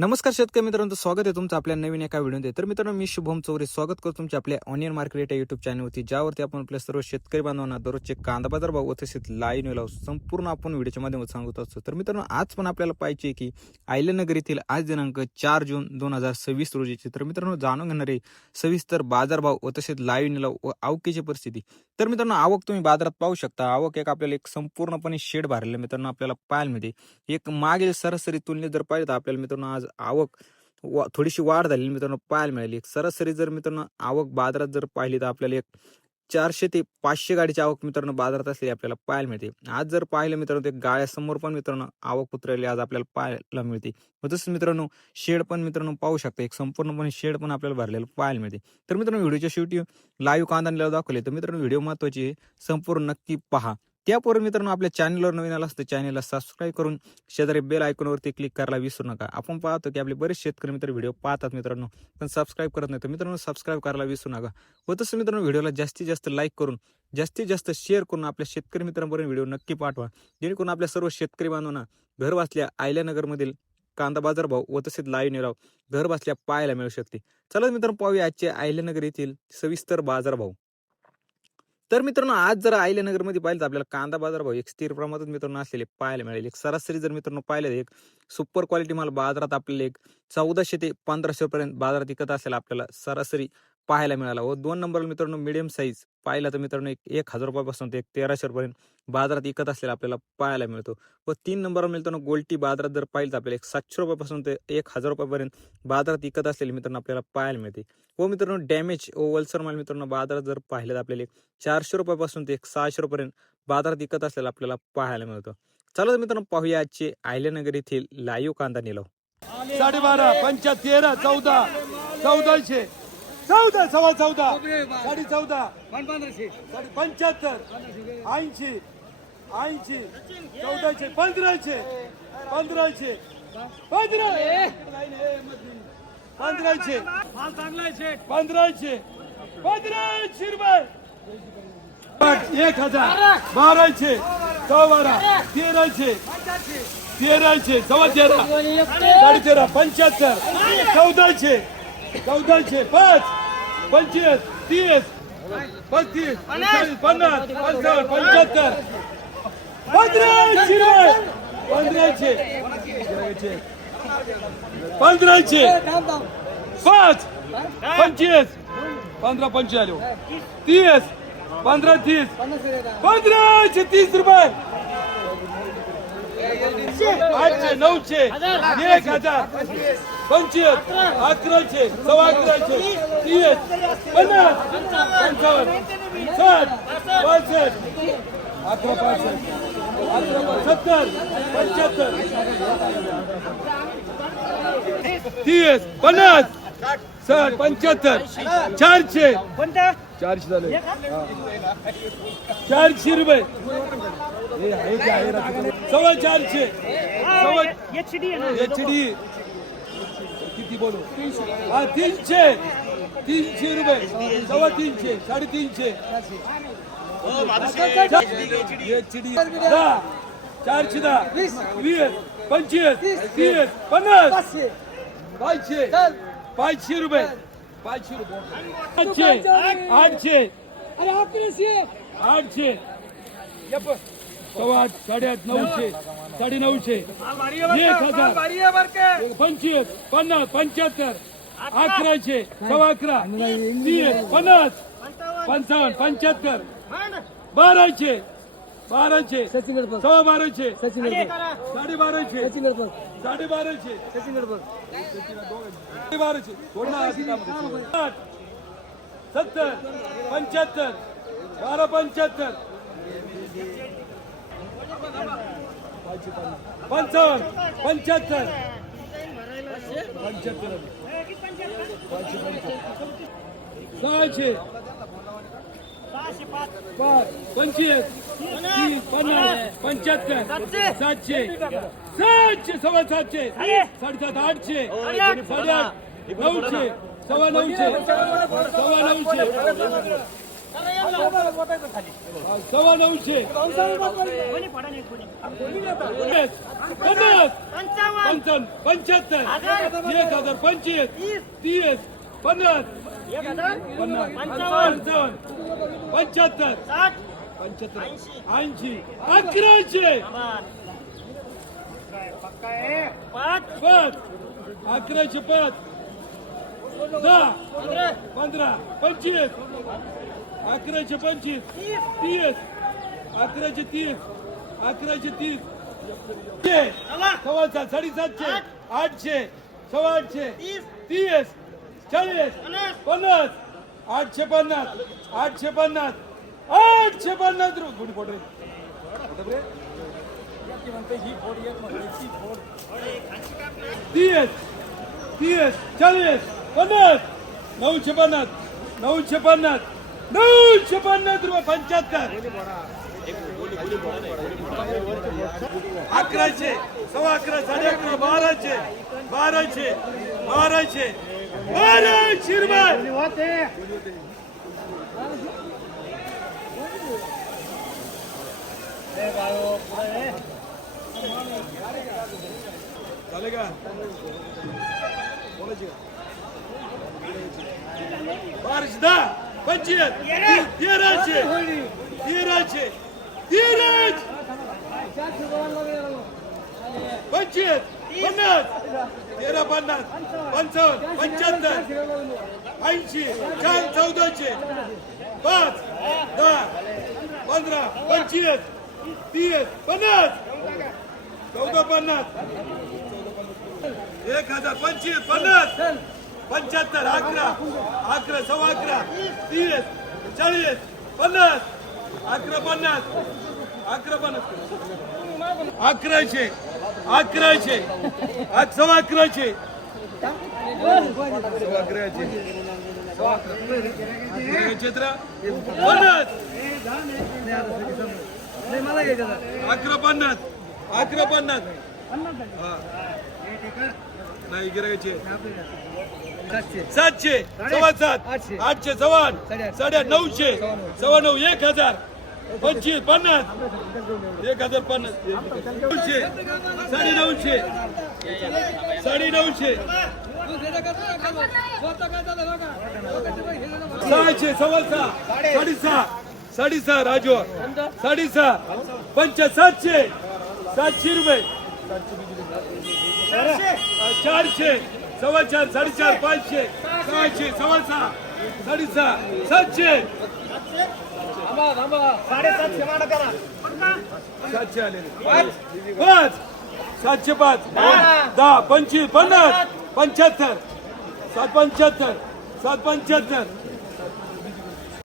नमस्कार शेतकरी मित्रांनो, स्वागत आहे तुमचं आपल्या नवीन एका व्हिडिओमध्ये. तर मित्रांनो, मी शुभम चौरे स्वागत करतो तुमच्या आपल्या ऑनियन मार्केट या युट्यूब चॅनलवरती, ज्यावरती आपण आपल्या सर्व शेतकरी बांधवांना दररोजचे कांदा बाजार भाव व तसेच लाईव्ह लावू संपूर्ण आपण व्हिडिओच्या माध्यमातून सांगत असतो. तर मित्रांनो, आज पण आपल्याला पाहिजे की आयल्यानगर येथील आज दिनांक 4 जून 2026 रोजीचे. तर मित्रांनो, जाणून घेणारे सविस्तर बाजारभाव व तसेच लाईव्ह निलाव व आवकीची परिस्थिती. तर मित्रांनो, आवक तुम्ही बाजारात पाहू शकता. आवक एक आपल्याला एक संपूर्णपणे शेड भरलेलं मित्रांनो आपल्याला पाहायला मिळते. एक मागील सरासरी तुलनेत जर पाहिलं तर आपल्याला मित्रांनो आज आवक थोडीशी वाढ झालेली मित्रांनो पाहायला मिळाली. एक सरासरी जर मित्रांनो आवक बाजारात जर पाहिली तर आपल्याला एक 400 ते 500 गाडीची आवक मित्रांनो बाजारात असलेली आपल्याला पाहायला मिळते. आज जर पाहिलं मित्रांनो ते गाड्यासमोर पण मित्रांनो आवक उतरलेली आज आपल्याला पाहायला मिळते. तसंच मित्रांनो शेड पण मित्रांनो पाहू शकता, एक संपूर्णपणे शेड पण आपल्याला भरलेलं पाहायला मिळते. तर मित्रांनो, व्हिडिओच्या शेवटी लाईव्ह कांदा निलाव दाखवले. तर मित्रांनो, व्हिडिओ महत्त्वाची आहे, संपूर्ण नक्की पहा. त्यापूर्वी मित्रांनो, आपल्या चॅनलवर नवीन आला असतं चॅनलला सबस्क्राईब करून शेजारी बेल आयकॉनवरती क्लिक करायला विसरू नका. आपण पाहतो की आपले बरेच शेतकरी मित्र व्हिडिओ पाहतात मित्रांनो, पण सबस्क्राईब करत नाही. तर मित्रांनो, सबस्क्राईब करायला विसरू नका. व तसं मित्रांनो, व्हिडिओला जास्तीत जास्त लाईक करून जास्तीत जास्त शेअर करून आपल्या शेतकरी मित्रांपर्यंत व्हिडिओ नक्की पाठवा, जेणेकरून आपल्या सर्व शेतकरी बांधवांना घर बसल्या आयल्यानगरमधील कांदा बाजार भाव व तसेच लाईव्ह निलाव घर बसल्या पाहायला मिळू शकते. चला मित्रांनो, पाहूया आजचे आयल्यानगर येथील सविस्तर बाजार भाव. तर मित्रांनो, आज जर आयल्यानगरमध्ये पाहिलं तर आपल्याला कांदा बाजार भाव एक स्थिर प्रमाणात मित्रांनो असलेले पाहायला मिळेल. एक सरासरी जर मित्रांनो पाहिलं तर एक सुपर क्वालिटी माल बाजारात आपल्याला एक 1400 ते 1500 पर्यंत बाजारात विकत असलेला आपल्याला सरासरी पाहायला मिळाला. व 2 नंबरला मित्रांनो मीडियम साईज पाहिला तर मित्रांनो एक 1000 रुपयापासून ते एक 1300 पर्यंत बाजारात विकत असलेला आपल्याला पाहायला मिळतो. व 3 नंबरला मित्रांनो गोल्टी बाजारात जर पाहिलं तर आपल्याला एक 700 रुपयापासून ते 1000 रुपयापर्यंत बाजारात विकत असलेली मित्रांनो आपल्याला पाहायला मिळते. व मित्रांनो, डॅमेज व वलसर माल मित्रांनो बाजारात जर पाहिलं तर आपल्याला 400 रुपयापासून ते 600 रुपयापर्यंत बाजारात विकत असलेला आपल्याला पाहायला मिळतो. चला तर मित्रांनो, पाहूया आजचे आयल्यानगर येथील लाईव्ह कांदा निलाव. 12.5 5 13 14 1400 14 सव्वा 14 14.5 75 80 80 1400 1500 1500 1500 1500 1500 रुपये 1000 1200 12 1300 1300 सव्वा 13 13 75 1400 1400 5 25 30 35 50 55 75 1500 1500 5 25 15 25 30 15 30 1530 रुपये 800 900 1000 25 1100 सव्वा 1100 30 50 55 60 65 11 65 70 30 50 60 75 400 400 झाले 400 रुपये सव्वा 400 सव्वा HD किती बोलू हा 300 रुपये सव्वा 300 350 HD 410 20 25 30 50 500 रुपये 500 800 800 सव्वा 8 900 950 1000 25 50 75 1100 सव्वा 11 50 55 75 1200 सव्वा 1200 12.5 12.5 70 75 12 75 55 75 600 25 50 75 700 सव्वा 700 7.5 800 900 सव्वा 900 सव्वा 900 सव्वा 900 50 55 75 1025 30 50 55 75 80 1100 5 1100 5 10 15 25 1100 25 30 1100 30 1100 30 सव्वा 700 800 सव्वा 800 30 40 50 850 850 850 रुपये फोड रे 30 30 40 50 950 950 950 रुपये 75 1100 सव्वा 11 साडे 11 1200 1200 रुपये चालेगा 1210 25 1300 25 50 13 50 55 75 80 4 1400 5 10 15 25 30 50 14 50 1025 50 75 11 11 सव्वा 11 30 40 50 11 50 11 50 1100 सव्वा 1100 चित्र 50 11 50 नाही गिरायचे 700 सव्वा 7 800 सव्वा 8 900 सव्वा 9 1000 25 50 1050 900 साडे 900 600 सव्वा 6 6.5 राजू 6.5 700 रुपये 400 सव्वा 4 4.5 500 600 सव्वा 6 6.5 700 700 आले 5 705 10 25 50 75 775 775